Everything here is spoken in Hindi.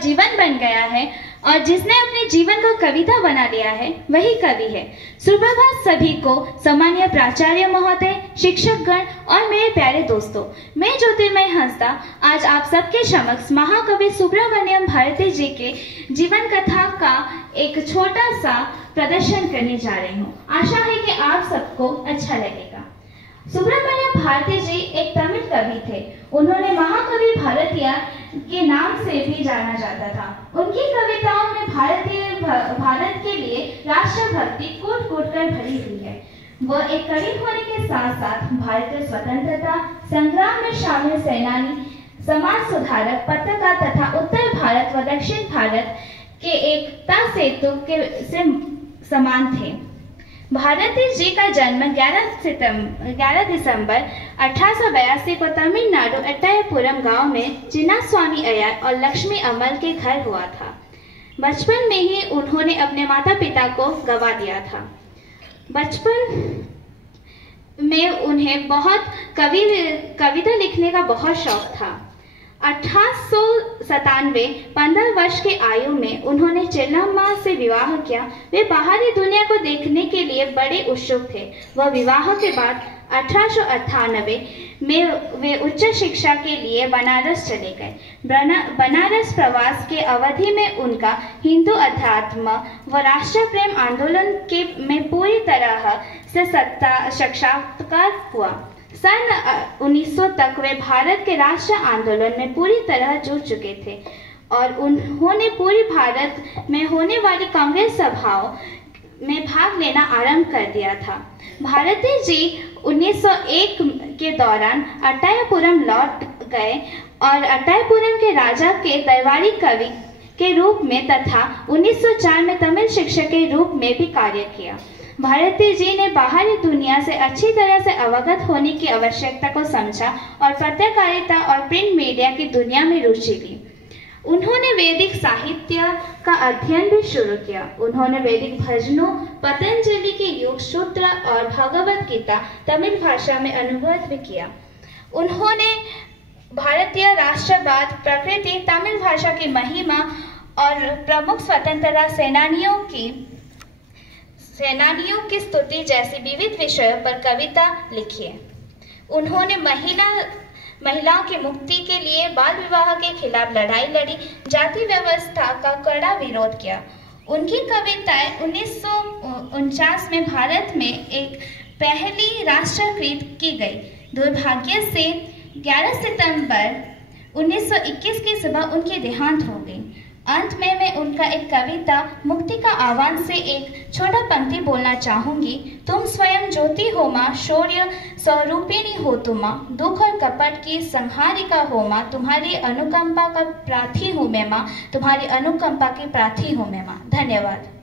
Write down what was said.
जीवन बन गया है और जिसने अपने जीवन को कविता बना लिया है वही कवि है। सुप्रभात सभी को, सम्मानीय प्राचार्य महोदय, शिक्षकगण और मेरे प्यारे दोस्तों। मैं ज्योतिर्मय हंसदा आज आप सबके समक्ष महाकवि सुब्रमण्यम भारती जी के जीवन कथा का एक छोटा सा प्रदर्शन करने जा रही हूँ। आशा है कि आप सबको अच्छा लगेगा। सुब्रमण्यम भारती जी एक तमिल कवि थे। उन्होंने महाकवि भारतीय के नाम से भी जाना जाता था। उनकी कविताओं में भारत के लिए राष्ट्रभक्ति कूट-कूट कर भरी हुई है। वह एक कवि होने के साथ साथ भारतीय स्वतंत्रता संग्राम में शामिल सेनानी, समाज सुधारक, पत्रकार तथा उत्तर भारत व दक्षिण भारत के एकता सेतु के से समान थे। भारती जी का जन्म 11 दिसंबर 1882 को तमिलनाडु एट्टायापुरम गांव में चिन्नास्वामी अय्यर और लक्ष्मी अम्मल के घर हुआ था। बचपन में ही उन्होंने अपने माता पिता को गंवा दिया था। बचपन में उन्हें बहुत कविता लिखने का बहुत शौक था। 1897 15 वर्ष की आयु में उन्होंने चेन्नम्मा से विवाह किया। वे बाहरी दुनिया को देखने के लिए बड़े उत्सुक थे। वह विवाह के बाद 1898 में वे उच्च शिक्षा के लिए बनारस चले गए। बनारस प्रवास के अवधि में उनका हिंदू अध्यात्म व राष्ट्र प्रेम आंदोलन में पूरी तरह से साक्षात्कार हुआ। सन 1900 तक वे भारत के राष्ट्र आंदोलन में पूरी तरह जुट चुके थे और उन्होंने पूरी भारत में होने वाली कांग्रेस सभाओं में भाग लेना आरंभ कर दिया था। भारती जी 1901 के दौरान अट्टायापुरम लौट गए और अट्टायापुरम के राजा के दरबारी कवि के रूप में तथा 1904 में तमिल शिक्षक के रूप में भी कार्य किया। भारती जी ने बाहरी दुनिया से अच्छी तरह से अवगत होने की आवश्यकता को समझा और पत्रकारिता और प्रिंट मीडिया की दुनिया में रुचि ली। उन्होंने वैदिक साहित्य का अध्ययन भी शुरू किया। उन्होंने वैदिक भजनों, पतंजलि के योग सूत्र और भगवद गीता तमिल भाषा में अनुवाद भी किया। उन्होंने भारतीय राष्ट्रवाद, प्रकृति, तमिल भाषा की महिमा और प्रमुख स्वतंत्रता सेनानियों की स्तुति जैसी विविध विषयों पर कविता लिखी है। उन्होंने महिलाओं की मुक्ति के लिए बाल विवाह के खिलाफ लड़ाई लड़ी, जाति व्यवस्था का कड़ा विरोध किया। उनकी कविताएं 1949 में भारत में एक पहली राष्ट्रीयकृत की गई। दुर्भाग्य से 11 सितंबर 1921 की सुबह उनकी देहांत हो गई। अंत में मैं उनका एक कविता मुक्ति का आह्वान से एक छोटा पंक्ति बोलना चाहूंगी। तुम स्वयं ज्योति हो माँ, शौर्य स्वरूपिणी हो तुम माँ, दुख और कपट की संहारिका हो माँ, तुम्हारी अनुकंपा का प्रार्थी हूँ मैं माँ, तुम्हारी अनुकंपा की प्रार्थी हूँ मैं माँ। धन्यवाद।